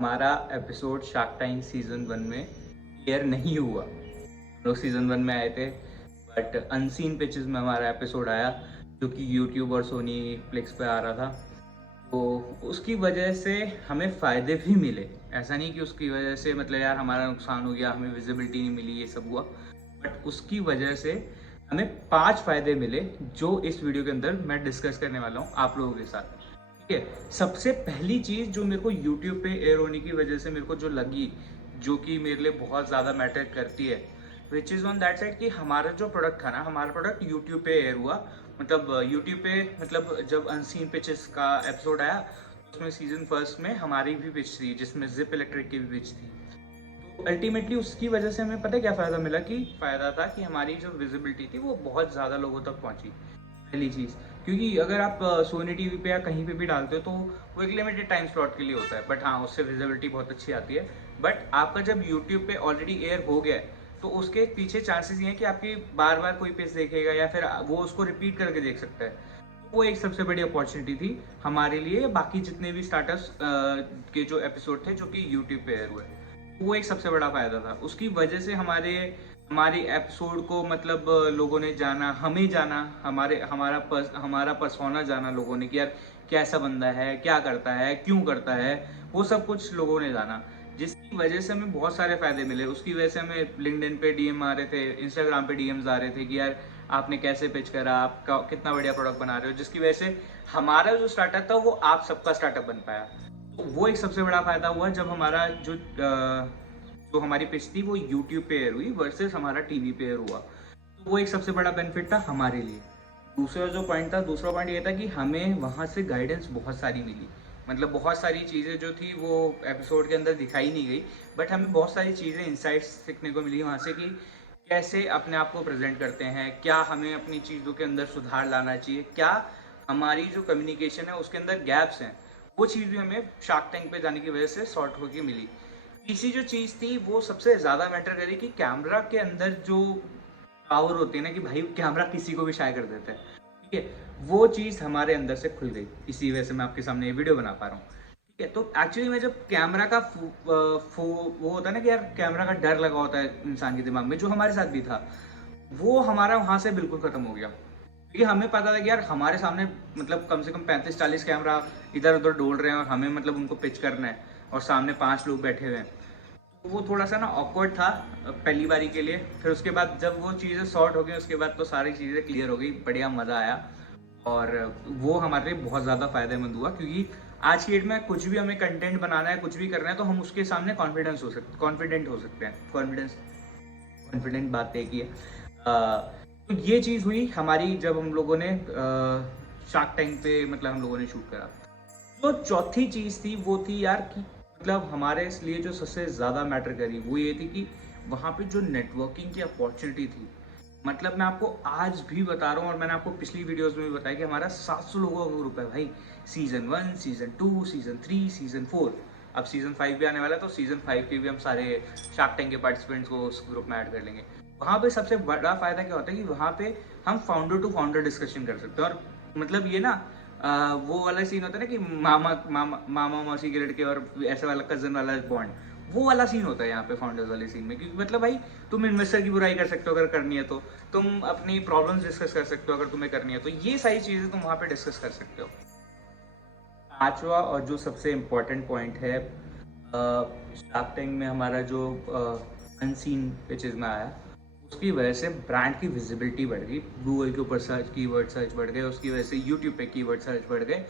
हमारा episode shark tank season 1 में air नहीं हुआ। हम लोग सीजन 1 में आए थे, बट अनसीन पिचेस में हमारा एपिसोड आया, जो कि यूट्यूब और सोनी प्लेक्स पे आ रहा था। तो उसकी वजह से हमें फ़ायदे भी मिले। ऐसा नहीं कि उसकी वजह से मतलब यार हमारा नुकसान हो गया, हमें विजिबिलिटी नहीं मिली, ये सब हुआ। बट उसकी वजह से हमें 5 फ़ायदे मिले, जो इस वीडियो के अंदर मैं डिस्कस करने वाला हूँ आप लोगों के साथ। ठीक है, सबसे पहली चीज़ जो मेरे को यूट्यूब पे एयर होने की वजह से मेरे को जो लगी, जो कि मेरे लिए बहुत ज़्यादा मैटर करती है, which is on that side कि हमारा जो प्रोडक्ट था ना, हमारा प्रोडक्ट यूट्यूब पे एयर हुआ। मतलब यूट्यूब पे मतलब जब अनसीन पिचेस का एपिसोड आया, उसमें सीजन फर्स्ट में हमारी भी पिच थी, जिसमें जिप इलेक्ट्रिक की भी पिच थी। तो अल्टीमेटली उसकी वजह से हमें पता है क्या फ़ायदा मिला, कि फ़ायदा था कि हमारी जो विजिबिलिटी थी वो बहुत ज़्यादा लोगों तक पहुंची। पहली चीज़, क्योंकि अगर आप सोनी टीवी पे या कहीं पे भी डालते हो तो वो एक लिमिटेड टाइम स्लॉट के लिए होता है, बट हाँ उससे विजिबिलिटी बहुत अच्छी आती है। बट आपका जब यूट्यूब पे ऑलरेडी एयर हो गया है, तो उसके पीछे चांसेस ये हैं कि आपकी बार बार कोई पेज देखेगा या फिर वो उसको रिपीट करके देख सकता है। वो एक सबसे बड़ी अपॉर्चुनिटी थी हमारे लिए, बाकी जितने भी स्टार्टअप्स के जो एपिसोड थे जो कि यूट्यूब पे एयर हुए, वो एक सबसे बड़ा फ़ायदा था। उसकी वजह से हमारी एपिसोड को मतलब लोगों ने जाना, हमें जाना, हमारा पर्सोना जाना लोगों ने, कि यार कैसा बंदा है, क्या करता है, क्यों करता है, वो सब कुछ लोगों ने जाना। जिसकी वजह से हमें बहुत सारे फ़ायदे मिले। उसकी वजह से हमें लिंक्डइन पे डीएम आ रहे थे, इंस्टाग्राम पे डीएम्स आ रहे थे कि यार आपने कैसे पिच करा, आपका कितना बढ़िया प्रोडक्ट बना रहे हो, जिसकी वजह से हमारा जो स्टार्टअप था वो आप सबका स्टार्टअप बन पाया। तो वो एक सबसे बड़ा फ़ायदा हुआ जब जो हमारी पिच थी वो यूट्यूब पे एयर हुई वर्सेस हमारा टीवी पे एयर हुआ। तो वो एक सबसे बड़ा बेनिफिट था हमारे लिए। दूसरा पॉइंट ये था कि हमें वहाँ से गाइडेंस बहुत सारी मिली। मतलब बहुत सारी चीज़ें जो थी वो एपिसोड के अंदर दिखाई नहीं गई, बट हमें बहुत सारी चीज़ें, इंसाइट्स सीखने को मिली वहाँ से, कि कैसे अपने आप को प्रेजेंट करते हैं, क्या हमें अपनी चीज़ों के अंदर सुधार लाना चाहिए, क्या हमारी जो कम्युनिकेशन है उसके अंदर गैप्स हैं। वो चीज़ भी हमें शार्क टैंक पे जाने की वजह से सॉर्ट होकर मिली। तीसरी जो चीज़ थी वो सबसे ज़्यादा मैटर करी, कि कैमरा के अंदर जो पावर होती है ना, कि भाई कैमरा किसी को भी शाये कर देता है। ठीक है, वो चीज़ हमारे अंदर से खुल गई। इसी वजह से मैं आपके सामने ये वीडियो बना पा रहा हूँ। ठीक है, तो एक्चुअली में जब कैमरा का वो होता है ना, कि यार कैमरा का डर लगा होता है इंसान के दिमाग में, जो हमारे साथ भी था, वो हमारा वहाँ से बिल्कुल ख़त्म हो गया। क्योंकि हमें पता था कि यार हमारे सामने मतलब कम से कम 35-40 कैमरा इधर उधर डोल रहे हैं, और हमें मतलब उनको पिच करना है, और सामने 5 लोग बैठे हुए हैं। तो वो थोड़ा सा ना ऑकवर्ड था पहली बारी के लिए। फिर उसके बाद जब वो चीज़ें सॉर्ट हो गई, उसके बाद तो सारी चीज़ें क्लियर हो गई, बढ़िया मज़ा आया। और वो हमारे लिए बहुत ज़्यादा फ़ायदेमंद हुआ, क्योंकि आज की डेट में कुछ भी हमें कंटेंट बनाना है, कुछ भी करना है, तो हम उसके सामने कॉन्फिडेंट हो सकते हैं। कॉन्फिडेंट बात है कि तो ये चीज़ हुई हमारी जब हम लोगों ने शार्क टैंक पे मतलब हम लोगों ने शूट करा। जो चौथी चीज़ थी वो थी यार, कि मतलब हमारे लिए जो सबसे ज़्यादा मैटर करी वो ये थी कि वहाँ पे जो नेटवर्किंग की अपॉर्चुनिटी थी। मतलब मैं आपको आज भी बता रहा हूँ, और मैंने आपको पिछली वीडियोस में भी बताया कि हमारा 700 लोगों का ग्रुप है भाई। सीजन 1, सीजन 2, सीजन 3, सीजन 4, अब सीजन 5 भी आने वाला है, तो सीजन 5 के भी हम सारे शार्क टैंक के पार्टिसिपेंट्स को उस ग्रुप में ऐड कर लेंगे। वहाँ पे सबसे बड़ा फ़ायदा क्या होता है, कि वहाँ पे हम फाउंडर टू फाउंडर डिस्कशन कर सकते हैं। और मतलब ये ना वो वाला सीन होता है ना, कि मामा मौसी के लड़के और ऐसे वाला कजन वाला बॉन्ड, वो वाला सीन होता है यहाँ पे फाउंडर्स वाले सीन में। क्योंकि मतलब भाई तुम इन्वेस्टर की बुराई कर सकते हो अगर करनी है, तो तुम अपनी प्रॉब्लम्स डिस्कस कर सकते हो अगर तुम्हें करनी है, तो ये सारी चीज़ें तुम वहाँ पे डिस्कस कर सकते हो। पांचवा और जो सबसे इम्पोर्टेंट पॉइंट है, शार्क टैंक में हमारा जो अनसीन पिचेस में आया, उसकी वजह से ब्रांड की विजिबिलिटी बढ़ गई। गूगल के ऊपर कीवर्ड सर्च बढ़ गए, उसकी वजह से यूट्यूब पे कीवर्ड सर्च बढ़ गए।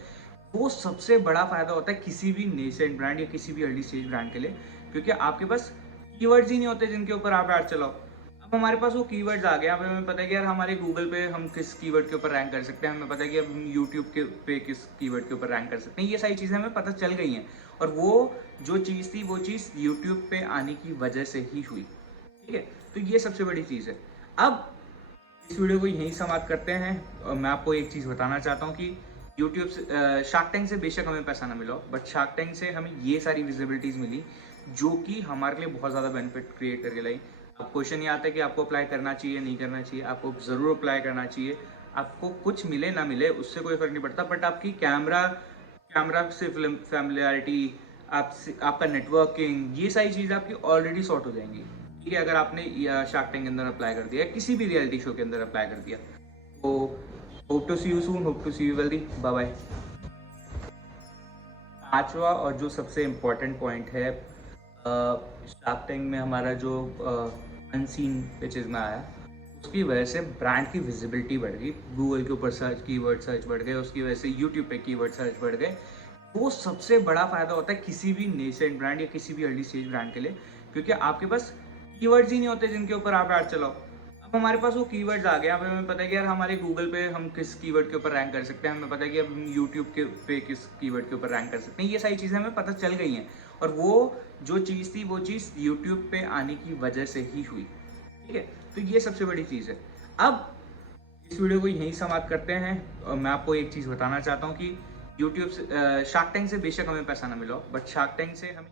वो सबसे बड़ा फ़ायदा होता है किसी भी नेसेंट ब्रांड या किसी भी अर्ली स्टेज ब्रांड के लिए, क्योंकि आपके पास कीवर्ड्स ही नहीं होते जिनके ऊपर आप ऐड चलाओ। अब हमारे पास वो कीवर्ड्स आ गए, अब हमें पता है कि यार हमारे गूगल पे हम किस कीवर्ड के ऊपर रैंक कर सकते हैं, हमें पता है कि अब हम यूट्यूब के पे किस कीवर्ड के ऊपर रैंक कर सकते हैं। ये सारी चीज़ें हमें पता चल गई हैं, और वो जो चीज़ थी वो चीज़ यूट्यूब पे आने की वजह से ही हुई। ठीक है, तो ये सबसे बड़ी चीज़ है। अब इस वीडियो को यहीं समाप्त करते हैं, और मैं आपको एक चीज़ बताना चाहता हूँ कि यूट्यूब से शार्क टैंक से बेशक हमें पैसा ना मिला हो, बट शार्क टैंक से हमें ये सारी विजिबिलिटीज़ मिली, जो कि हमारे लिए बहुत ज़्यादा बेनिफिट क्रिएट करके लाई। अब क्वेश्चन ये आता है कि आपको अप्लाई करना चाहिए, नहीं करना चाहिए। आपको ज़रूर अप्लाई करना चाहिए। आपको कुछ मिले ना मिले उससे कोई फ़र्क नहीं पड़ता, बट आपकी कैमरा कैमरा से फैमिलियरिटी, आपसे आपका नेटवर्किंग, ये सारी चीज़ें आपकी ऑलरेडी सॉर्ट हो जाएंगी। ठीक है, अगर आपने शार्क टैंक के अंदर अप्लाई कर दिया, किसी भी रियलिटी शो के अंदर अप्लाई कर दिया, तो hope to see you soon, hope to see you wealthy, bye bye. पांचवा और जो सबसे इम्पोर्टेंट पॉइंट है, शार्क टैंक में हमारा जो अनसीन पिचेस में आया, उसकी वजह से ब्रांड की विजिबिलिटी बढ़ गई, गूगल के ऊपर सर्च कीवर्ड सर्च बढ़ गए, उसकी वजह से यूट्यूब पे कीवर्ड सर्च बढ़ गए। वो सबसे बड़ा फायदा होता है किसी भी नेसेंट ब्रांड या किसी भी अर्ली स्टेज ब्रांड के लिए, क्योंकि आपके पास कीवर्ड्स ही नहीं होते जिनके ऊपर आप ऐड चलाओ। अब हमारे पास वो कीवर्ड्स आ गए, अब हमें पता है कि यार हमारे गूगल पे हम किस कीवर्ड के ऊपर रैंक कर सकते हैं, हमें पता है कि अब हम यूट्यूब के पे किस कीवर्ड के ऊपर रैंक कर सकते हैं। ये सारी चीज़ें हमें पता चल गई हैं, और वो जो चीज़ थी वो चीज़ यूट्यूब पे आने की वजह से ही हुई। ठीक है, तो ये सबसे बड़ी चीज़ है। अब इस वीडियो को यहीं समाप्त करते हैं, और मैं आपको एक चीज़ बताना चाहता हूँ कि यूट्यूब से शार्क टैंक से बेशक हमें पैसा ना मिला हो, बट शार्क टैंक से हमें